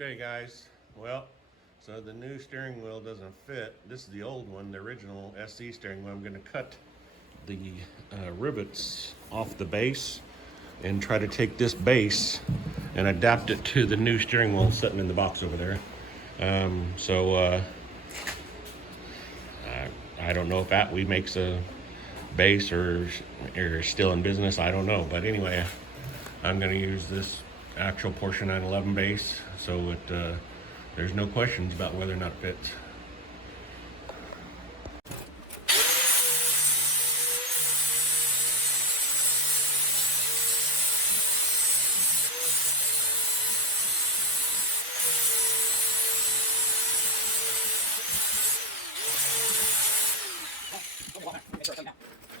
Okay guys, well, so the new steering wheel doesn't fit. This is the old one, the original SC steering wheel. I'm going to cut the rivets off the base and try to take this base and adapt it to the new steering wheel sitting in the box over there. I don't know if ATIWE makes a base or still in business. I don't know, but anyway, I'm going to use this actual Porsche 911 base, so there's no questions about whether or not it fits.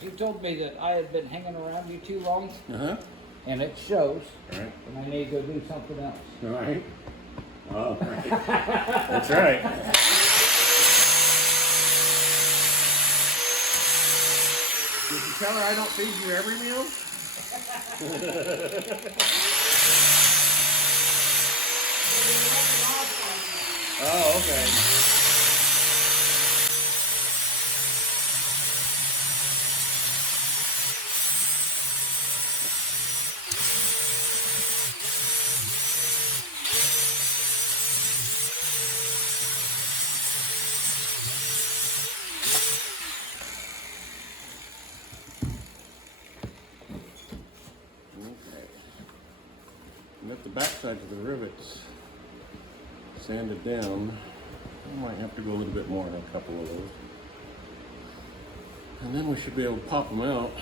You told me that I had been hanging around you too long, and it shows. All right. And I need to go do something else. All right. Oh, right. That's right. Did you tell her I don't feed you every meal? Oh, okay. Okay. Let the back sides of the rivets sanded down. I might have to go a little bit more on a couple of those. And then we should be able to pop them out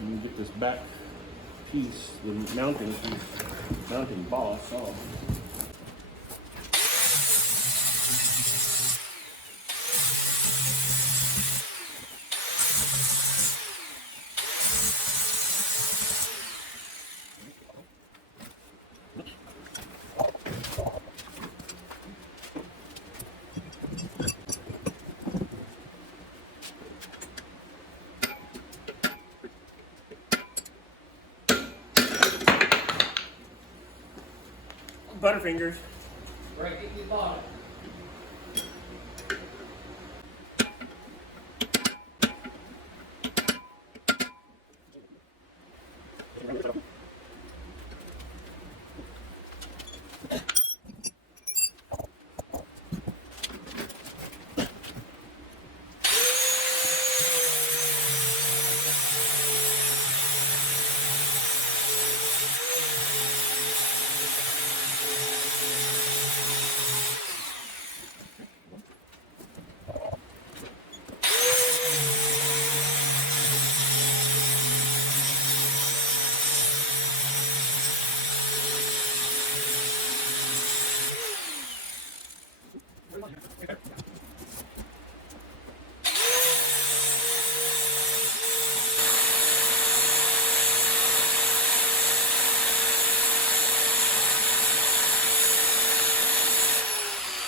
and get this back piece, the mounting boss off. Butterfingers. Break it, you bought it.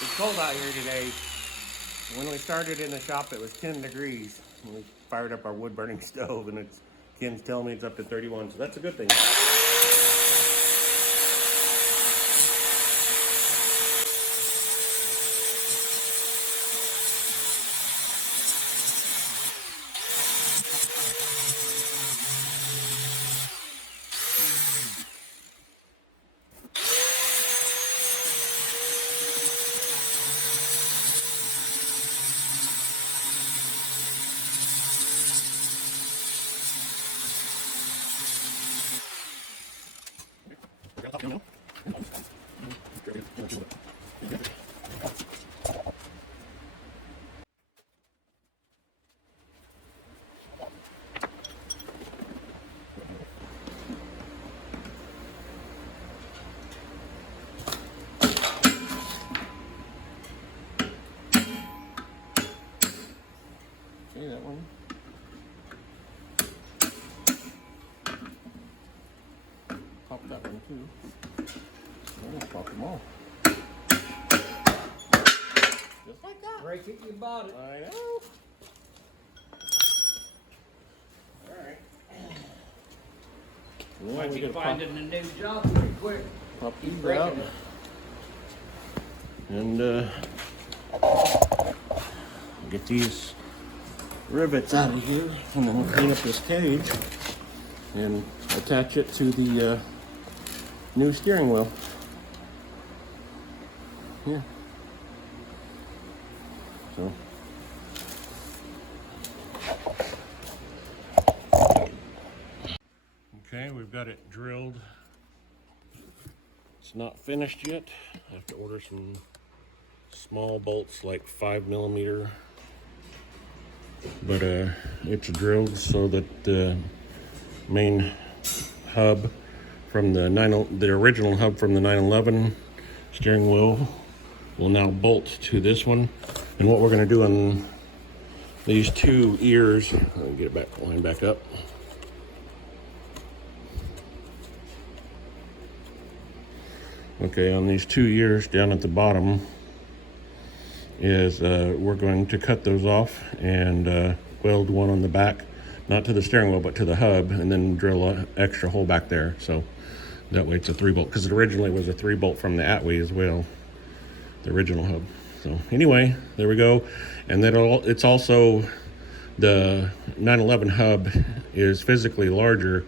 It's cold out here today. When we started in the shop, it was 10 degrees. We fired up our wood burning stove, and Ken's telling me it's up to 31, so that's a good thing. See that one? Pop that one too. Oh, pop them all. Just like that. Break it, you bought it. I know. Alright. Once you find a new job pretty quick. Pop Keep these breaking out. it. and get these rivets out of here, and then we'll clean up this cage and attach it to the new steering wheel. Yeah. So. Okay, we've got it drilled. It's not finished yet. I have to order some small bolts, like 5mm. But it's drilled so that the main hub from the original hub from the 911 steering wheel will now bolt to this one. And what we're going to do on these two ears, let me get it back, line back up. Okay, on these two ears down at the bottom is we're going to cut those off and weld one on the back, not to the steering wheel but to the hub, and then drill an extra hole back there, so that way it's a 3-bolt, because it originally was a 3-bolt from the ATIWE as well, the original hub. So anyway, there we go. And then it's also, the 911 hub is physically larger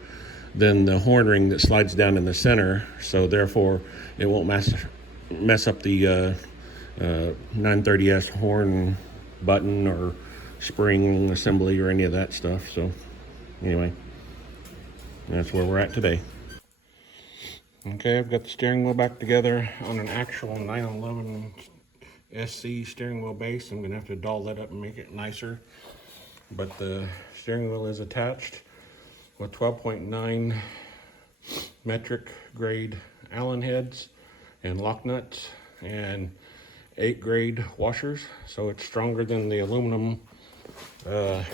than the horn ring that slides down in the center, so therefore it won't mess up the 930S horn button or spring assembly or any of that stuff. So anyway, that's where we're at today. Okay, I've got the steering wheel back together on an actual 911 SC steering wheel base. I'm gonna have to doll that up and make it nicer, but the steering wheel is attached with 12.9 metric grade Allen heads and lock nuts and 8 grade washers, so it's stronger than the aluminum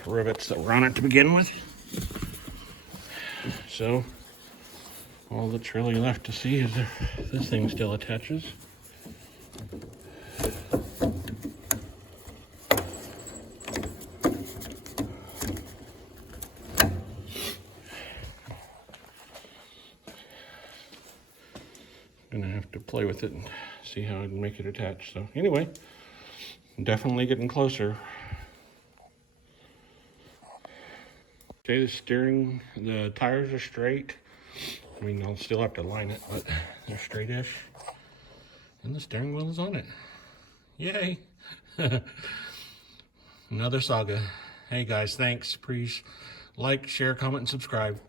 rivets that were on it to begin with. So all that's really left to see is if this thing still attaches. Gonna have to play with it and see how I can make it attach. So anyway, definitely getting closer. Okay, the tires are straight. I mean, I'll still have to line it, but they're straight-ish. And the steering wheel is on it. Yay! Another saga. Hey guys, thanks. Please like, share, comment, and subscribe.